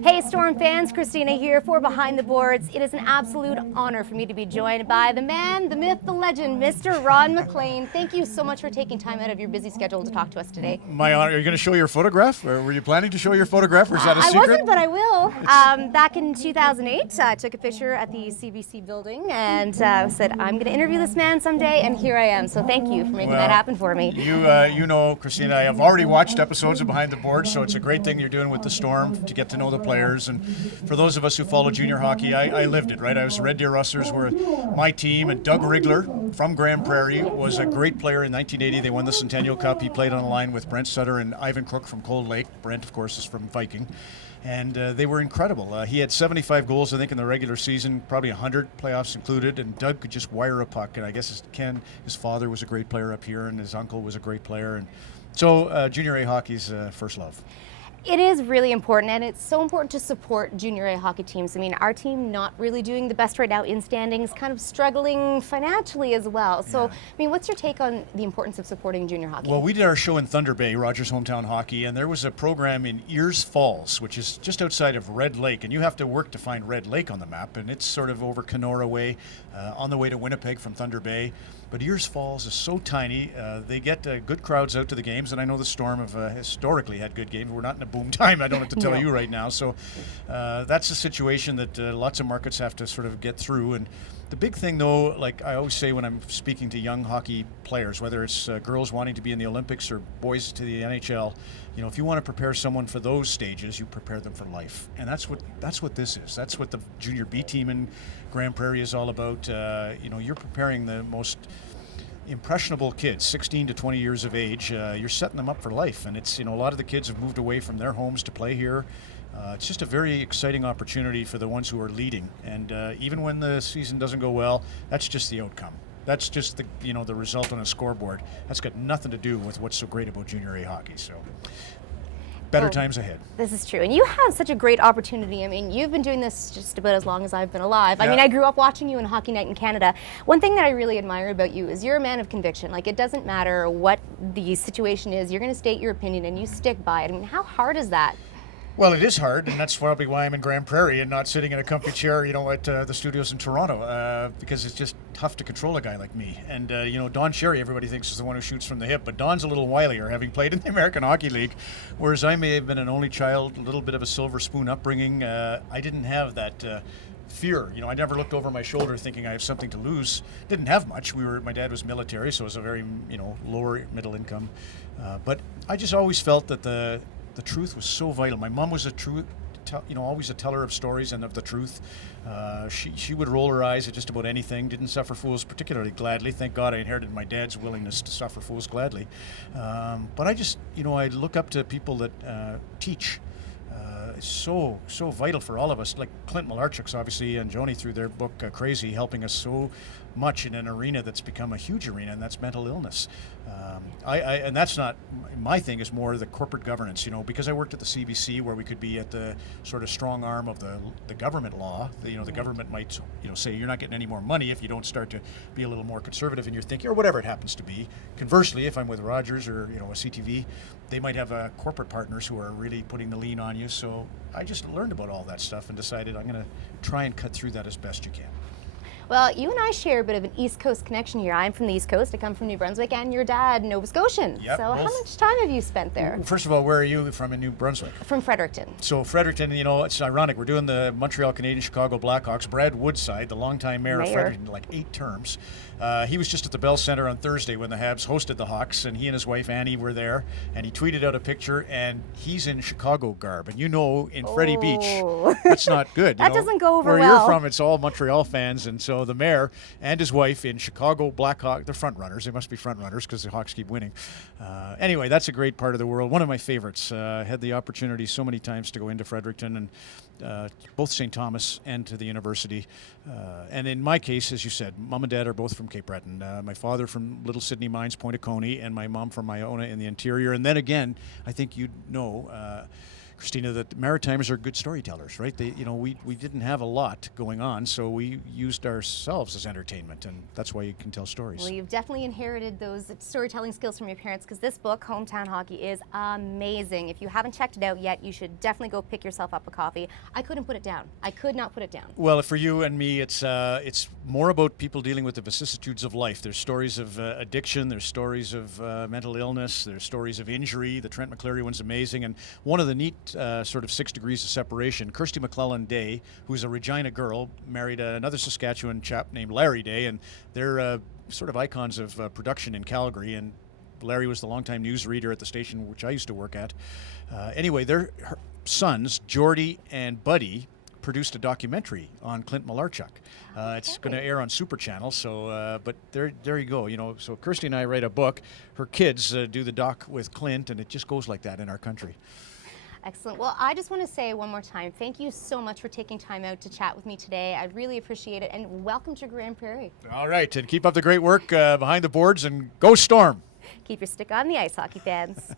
Hey Storm fans, Christina here for Behind the Boards. It is an absolute honor for me to be joined by the man, the myth, the legend, Mr. Ron McLean. Thank you so much for taking time out of your busy schedule to talk to us today. My honor. Are you going to show your photograph? Or were you planning to show your photograph, or is that a secret? I wasn't, but I will. Back in 2008, I took a picture at the CBC building and said, I'm going to interview this man someday, and here I am. So thank you for making that happen for me. You know, Christina, I have already watched episodes of Behind the Boards, so it's a great thing you're doing with the Storm to get to know the players. And for those of us who follow junior hockey, I lived it, right? I was Red Deer Rustlers were my team, and Doug Rigler from Grand Prairie was a great player in 1980. They won the Centennial Cup. He played on the line with Brent Sutter and Ivan Crook from Cold Lake. Brent, of course, is from Viking. And they were incredible. He had 75 goals, I think, in the regular season, probably 100 playoffs included, and Doug could just wire a puck. And I guess his father was a great player up here, and his uncle was a great player. And so junior A hockey's first love. It is really important, and it's so important to support junior A hockey teams. I mean, our team not really doing the best right now in standings, kind of struggling financially as well. So, I mean, what's your take on the importance of supporting junior hockey? Well, we did our show in Thunder Bay, Rogers Hometown Hockey, and there was a program in Ears Falls, which is just outside of Red Lake, and you have to work to find Red Lake on the map, and it's sort of over Kenora way, on the way to Winnipeg from Thunder Bay. But Ears Falls is so tiny. They get good crowds out to the games, and I know the Storm have historically had good games. We're not in a boom time, I don't have to tell you right now. So that's a situation that lots of markets have to sort of get through. And the big thing, though, like I always say when I'm speaking to young hockey players, whether it's girls wanting to be in the Olympics or boys to the NHL, you know, if you want to prepare someone for those stages, you prepare them for life. And that's what this is. That's what the junior B team in Grand Prairie is all about. You know, you're preparing the most impressionable kids, 16 to 20 years of age. You're setting them up for life. And it's, you know, a lot of the kids have moved away from their homes to play here. It's just a very exciting opportunity for the ones who are leading. And even when the season doesn't go well, that's just the outcome. That's just the result on a scoreboard. That's got nothing to do with what's so great about junior A hockey. So better times ahead. This is true. And you have such a great opportunity. I mean, you've been doing this just about as long as I've been alive. Yeah. I mean, I grew up watching you in Hockey Night in Canada. One thing that I really admire about you is you're a man of conviction. Like, it doesn't matter what the situation is, you're going to state your opinion and you stick by it. I mean, how hard is that? Well, it is hard, and that's probably why I'm in Grand Prairie and not sitting in a comfy chair, you know, at the studios in Toronto, because it's just tough to control a guy like me. And, you know, Don Cherry, everybody thinks is the one who shoots from the hip, but Don's a little wilier, having played in the American Hockey League, whereas I may have been an only child, a little bit of a silver spoon upbringing. I didn't have that fear. You know, I never looked over my shoulder thinking I have something to lose. Didn't have much. My dad was military, so it was a very, you know, lower middle income. But I just always felt that the truth was so vital. My mom was always a teller of stories and of the truth. She would roll her eyes at just about anything, didn't suffer fools particularly gladly. Thank God I inherited my dad's willingness to suffer fools gladly. But I just, you know, I look up to people that teach. It's so vital for all of us. Like Clint Malarchuk's obviously, and Joni through their book Crazy, helping us so much in an arena that's become a huge arena, and that's mental illness. And that's not my thing. Is more the corporate governance. You know, because I worked at the CBC, where we could be at the sort of strong arm of the government law. You know, the government might, you know, say you're not getting any more money if you don't start to be a little more conservative in your thinking, or whatever it happens to be. Conversely, if I'm with Rogers or, you know, a CTV, they might have corporate partners who are really putting the lean on you. So I just learned about all that stuff and decided I'm going to try and cut through that as best you can. Well, you and I share a bit of an East Coast connection here. I'm from the East Coast. I come from New Brunswick, and your dad, Nova Scotian. Yep, so how much time have you spent there? First of all, where are you from in New Brunswick? From Fredericton. So Fredericton, you know, it's ironic. We're doing the Montreal Canadiens Chicago Blackhawks. Brad Woodside, the longtime mayor of Fredericton, like 8 terms. He was just at the Bell Center on Thursday when the Habs hosted the Hawks, and he and his wife Annie were there, and he tweeted out a picture, and he's in Chicago garb. And you know, in Freddie Beach, that's not good. That doesn't go over where well. Where you're from, it's all Montreal fans, and so the mayor and his wife in Chicago Blackhawks, they're front runners. They must be front runners because the Hawks keep winning. Anyway, that's a great part of the world. One of my favorites. Had the opportunity so many times to go into Fredericton and both St. Thomas and to the university. And in my case, as you said, mom and dad are both from Cape Breton. My father from Little Sydney Mines, Point of Coney, and my mom from Iona in the interior. And then again, I think you'd know, Christina, that Maritimers are good storytellers, right? They, we didn't have a lot going on, so we used ourselves as entertainment, and that's why you can tell stories. Well, you've definitely inherited those storytelling skills from your parents, because this book, Hometown Hockey, is amazing. If you haven't checked it out yet, you should definitely go pick yourself up a copy. I couldn't put it down. I could not put it down. Well, for you and me, it's more about people dealing with the vicissitudes of life. There's stories of addiction, there's stories of mental illness, there's stories of injury. The Trent McCleary one's amazing, and one of the neat sort of 6 degrees of separation, Kirsty McClellan Day, who's a Regina girl, married another Saskatchewan chap named Larry Day, and they're sort of icons of production in Calgary, and Larry was the longtime newsreader at the station which I used to work at. Anyway, her sons, Jordy and Buddy, produced a documentary on Clint Malarchuk. It's going to air on Super Channel, so but there you go. So Kirsty and I write a book. Her kids do the doc with Clint, and it just goes like that in our country. Excellent. Well, I just want to say one more time, thank you so much for taking time out to chat with me today. I really appreciate it, and welcome to Grand Prairie. All right, and keep up the great work behind the boards, and go Storm! Keep your stick on the ice, hockey fans.